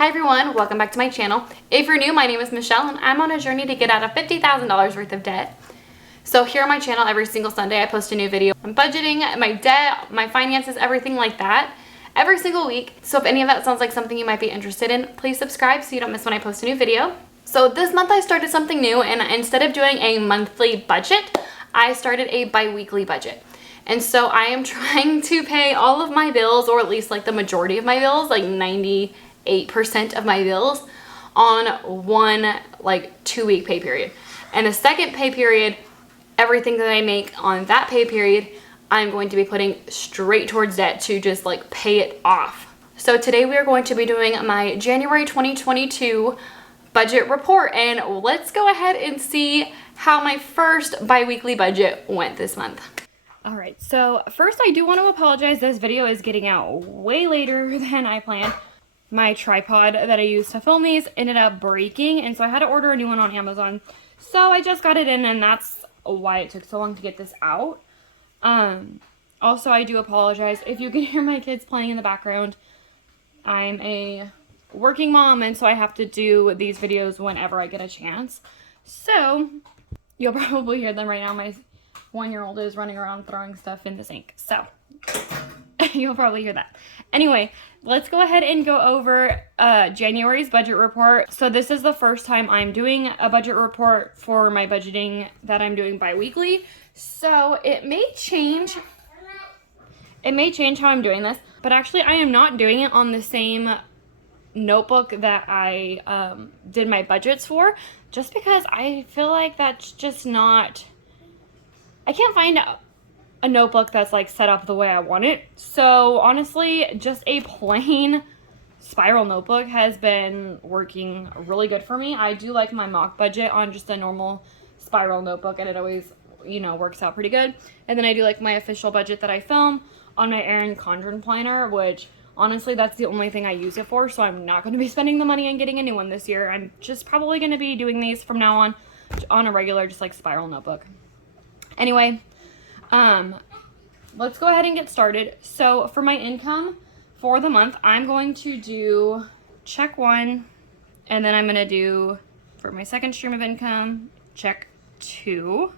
Hi everyone, welcome back to my channel. If you're new, my name is Michelle and I'm on a journey to get out of $50,000 worth of debt. So here on my channel, every single Sunday I post a new video on budgeting, my debt, my finances, everything like that, every single week. So if any of that sounds like something you might be interested in, please subscribe so you don't miss when I post a new video. So this month I started something new, and instead of doing a monthly budget, I started a bi-weekly budget. And so I am trying to pay all of my bills, or at least like the majority of my bills, like 98% of my bills, on one like 2-week pay period. And the second pay period, everything that I make on that pay period, I'm going to be putting straight towards debt to just like pay it off. So today we are going to be doing my January 2022 budget report, and let's go ahead and see how my first bi-weekly budget went this month. All right, so first I do want to apologize. This video is getting out way later than I planned. My tripod that I used to film these ended up breaking, and so I had to order a new one on Amazon. So I just got it in, and that's why it took so long to get this out. Also, I do apologize if you can hear my kids playing in the background. I'm a working mom, and so I have to do these videos whenever I get a chance. So you'll probably hear them right now. My 1-year-old is running around throwing stuff in the sink. So you'll probably hear that. Anyway, let's go ahead and go over January's budget report. So this is the first time I'm doing a budget report for my budgeting that I'm doing bi-weekly. So it may change how I'm doing this, but actually I am not doing it on the same notebook that I did my budgets for, just because I feel like that's just not, I can't find a notebook that's like set up the way I want it. So honestly, just a plain spiral notebook has been working really good for me. I do like my mock budget on just a normal spiral notebook, and it always, you know, works out pretty good. And then I do like my official budget that I film on my Erin Condren planner, which honestly, that's the only thing I use it for, so I'm not going to be spending the money on getting a new one this year. I'm just probably going to be doing these from now on a regular, just like spiral notebook. Anyway, let's go ahead and get started. So for my income for the month, I'm going to do check 1, and then I'm going to do, for my second stream of income, check 2.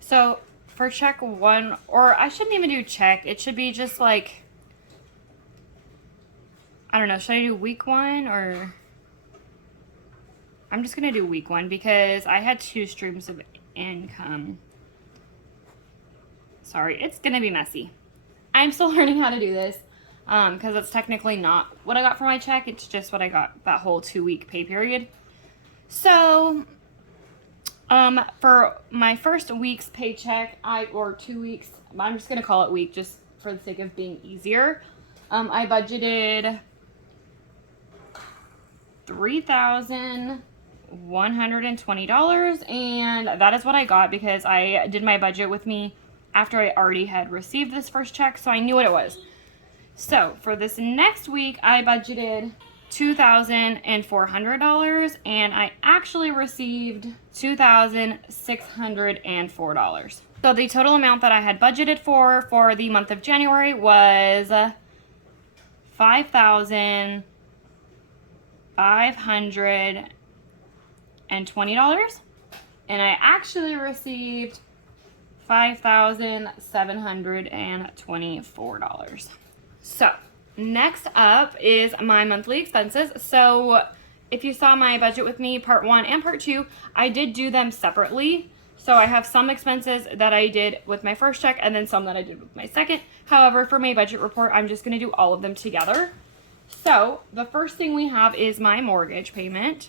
So for check 1, or I shouldn't even do check, it should be just like, I don't know, should I do week 1, or I'm just going to do week 1 because I had 2 streams of income. Sorry, it's going to be messy. I'm still learning how to do this because it's technically not what I got for my check. It's just what I got that whole 2-week pay period. So for my first week's paycheck, or 2 weeks, I'm just going to call it week just for the sake of being easier. I budgeted $3,120, and that is what I got because I did my budget with me after I already had received this first check, so I knew what it was. So for this next week, I budgeted $2,400, and I actually received $2,604. So the total amount that I had budgeted for the month of January was $5,520, and I actually received $5,724. So next up is my monthly expenses. So if you saw my budget with me part 1 and part 2, I did do them separately. So I have some expenses that I did with my first check and then some that I did with my second. However, for my budget report, I'm just going to do all of them together. So the first thing we have is my mortgage payment,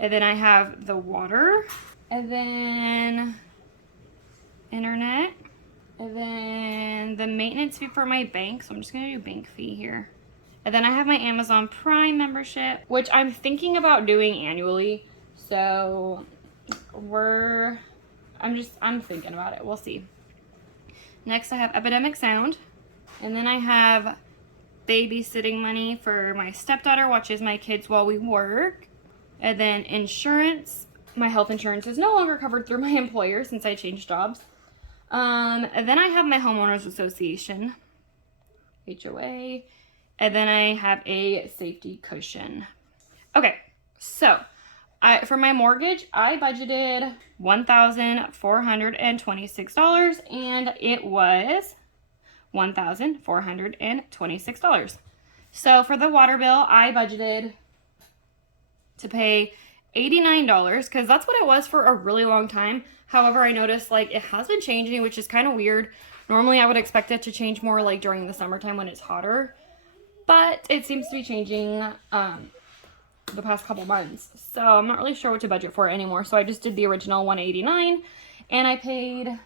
and then I have the water, and then internet, and then the maintenance fee for my bank. So I'm just gonna do bank fee here. And then I have my Amazon Prime membership, which I'm thinking about doing annually. So I'm thinking about it. We'll see. Next I have Epidemic Sound, and then I have babysitting money for my stepdaughter watches my kids while we work. And then insurance. My health insurance is no longer covered through my employer since I changed jobs. And then I have my homeowners association, HOA, and then I have a safety cushion. Okay, so for my mortgage, I budgeted $1,426 and it was $1,426. So for the water bill, I budgeted to pay $89 because that's what it was for a really long time. However, I noticed like it has been changing, which is kind of weird. Normally I would expect it to change more like during the summertime when it's hotter, but it seems to be changing the past couple months. So I'm not really sure what to budget for anymore. So I just did the original $189 and I paid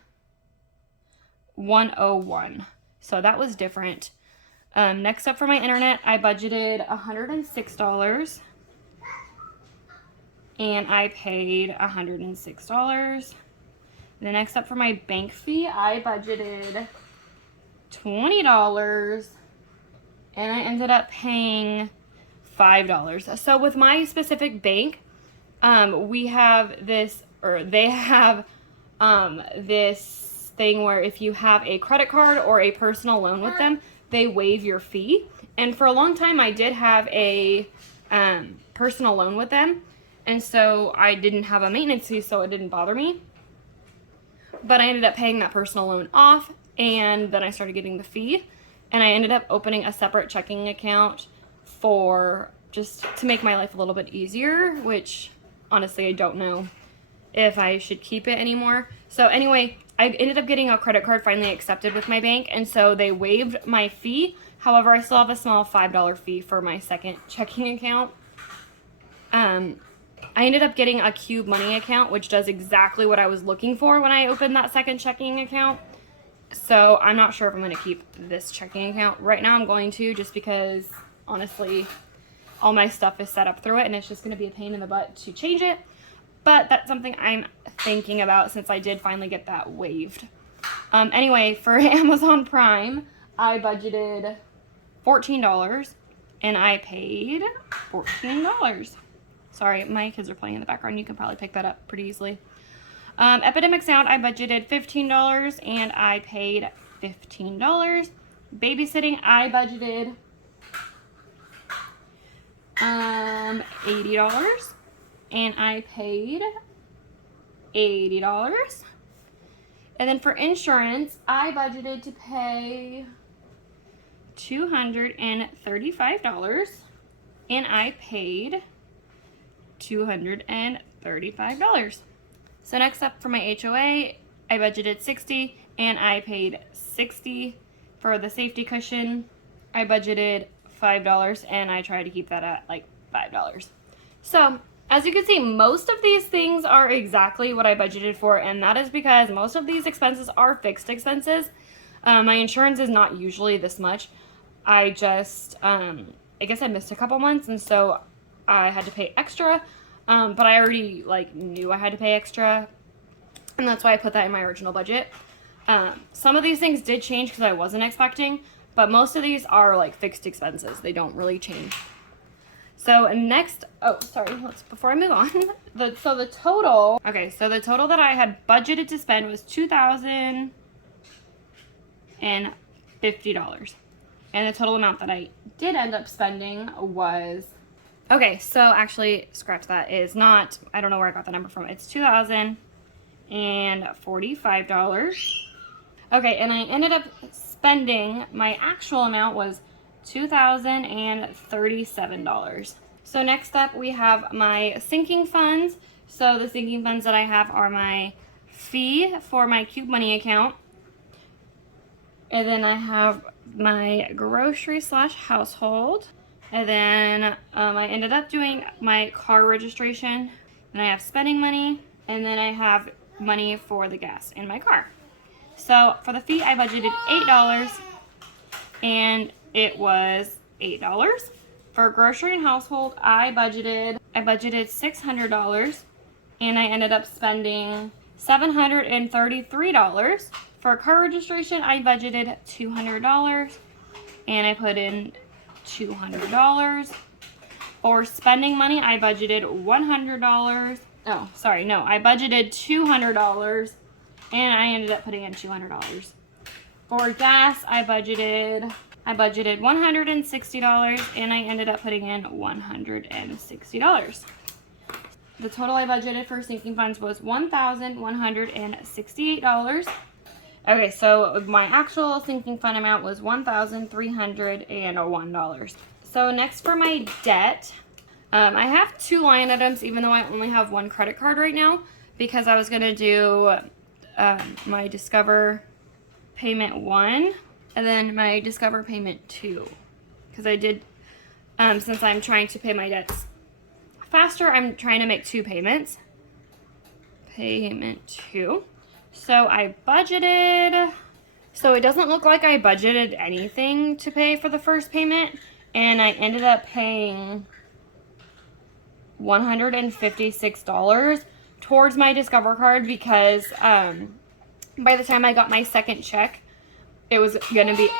$101. So that was different. Next up for my internet, I budgeted $106 and I paid $106. The next up for my bank fee, I budgeted $20 and I ended up paying $5. So with my specific bank, we have this, or they have this thing where if you have a credit card or a personal loan with them, they waive your fee. And for a long time, I did have a personal loan with them, and so I didn't have a maintenance fee, so it didn't bother me. But I ended up paying that personal loan off, and then I started getting the fee, and I ended up opening a separate checking account for just to make my life a little bit easier, which honestly I don't know if I should keep it anymore. So anyway, I ended up getting a credit card finally accepted with my bank, and so they waived my fee. However, I still have a small $5 fee for my second checking account. I ended up getting a Cube Money account, which does exactly what I was looking for when I opened that second checking account. So I'm not sure if I'm going to keep this checking account. Right now I'm going to, just because honestly all my stuff is set up through it and it's just going to be a pain in the butt to change it. But that's something I'm thinking about since I did finally get that waived. Anyway, for Amazon Prime, I budgeted $14 and I paid $14. Sorry, my kids are playing in the background. You can probably pick that up pretty easily. Epidemic Sound, I budgeted $15 and I paid $15. Babysitting, I budgeted $80 and I paid $80. And then for insurance, I budgeted to pay $235 and I paid $235. So next up for my HOA, I budgeted $60 and I paid $60. For the safety cushion, I budgeted $5 and I tried to keep that at like $5. So as you can see, most of these things are exactly what I budgeted for, and that is because most of these expenses are fixed expenses. My insurance is not usually this much. I just, I guess I missed a couple months, and so I had to pay extra, but I already like knew I had to pay extra, and that's why I put that in my original budget. Some of these things did change because I wasn't expecting, but most of these are like fixed expenses. They don't really change. So next, before I move on, the total that I had budgeted to spend was $2,050. And the total amount that I did end up spending was, okay, so actually, scratch that, is not, I don't know where I got the number from. It's $2,045. Okay, and I ended up spending, my actual amount was $2,037. So next up, we have my sinking funds. So the sinking funds that I have are my fee for my Cube Money account. And then I have my grocery/household. And then I ended up doing my car registration. And I have spending money. And then I have money for the gas in my car. So for the fee, I budgeted $8. And it was $8. For grocery and household, I budgeted $600. And I ended up spending $733. For car registration, I budgeted $200 and I put in $200. For spending money, I budgeted $100. I budgeted $200 and I ended up putting in $200. For gas, I budgeted I budgeted $160 and I ended up putting in $160. The total I budgeted for sinking funds was $1,168. Okay, so my actual sinking fund amount was $1,301. So next for my debt, I have 2 line items, even though I only have 1 credit card right now, because I was going to do my Discover payment 1 and then my Discover payment 2. Because I did, since I'm trying to pay my debts faster, I'm trying to make 2 payments. Payment 2. So I budgeted, so it doesn't look like I budgeted anything to pay for the first payment, and I ended up paying $156 towards my Discover card because by the time I got my second check, it was going to be,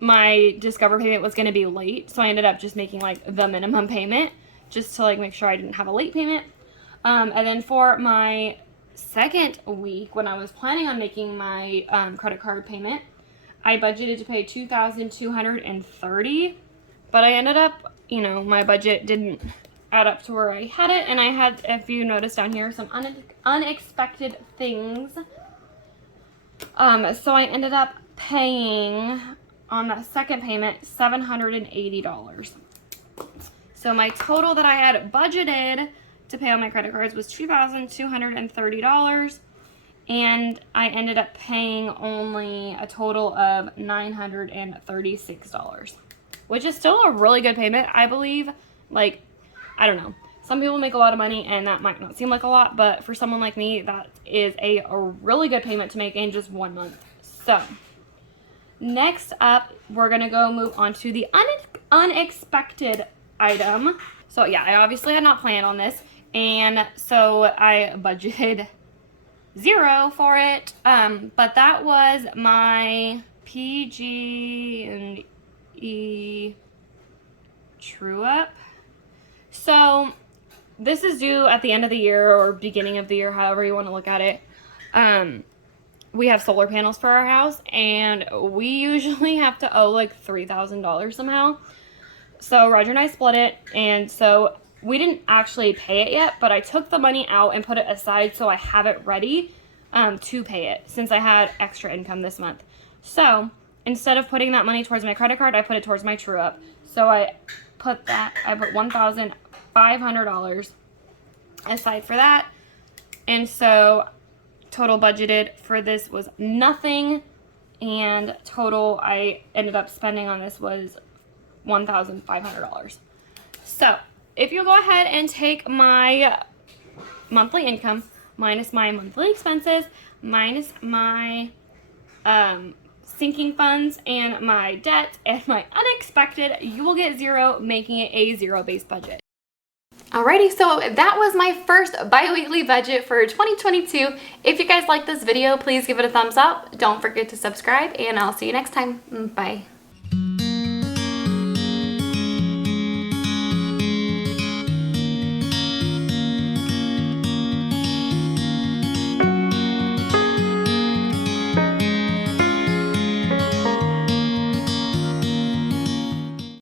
my Discover payment was going to be late, so I ended up just making like the minimum payment just to like make sure I didn't have a late payment. And then for my second week, when I was planning on making my credit card payment, I budgeted to pay $2,230, but I ended up, you know, my budget didn't add up to where I had it, and I had, if you notice down here, some unexpected things. So I ended up paying on that second payment $780. So my total that I had budgeted to pay on my credit cards was $2,230, and I ended up paying only a total of $936, which is still a really good payment, I believe. Like, I don't know. Some people make a lot of money, and that might not seem like a lot, but for someone like me, that is a really good payment to make in just 1 month. So, next up, we're going to go move on to the unexpected item. So, yeah, I obviously had not planned on this, and so I budgeted $0 for it, but that was my PG&E true up. So this is due at the end of the year or beginning of the year, however you want to look at it. We have solar panels for our house, and we usually have to owe like $3,000 somehow. So Roger and I split it, and so we didn't actually pay it yet, but I took the money out and put it aside so I have it ready to pay it, since I had extra income this month. So instead of putting that money towards my credit card, I put it towards my true up. So I put $1,500 aside for that, and so total budgeted for this was nothing, and total I ended up spending on this was $1,500. So if you go ahead and take my monthly income minus my monthly expenses minus my sinking funds and my debt and my unexpected, you will get $0, making it a $0-based budget. Alrighty, so that was my first bi-weekly budget for 2022. If you guys like this video, please give it a thumbs up. Don't forget to subscribe, and I'll see you next time. Bye.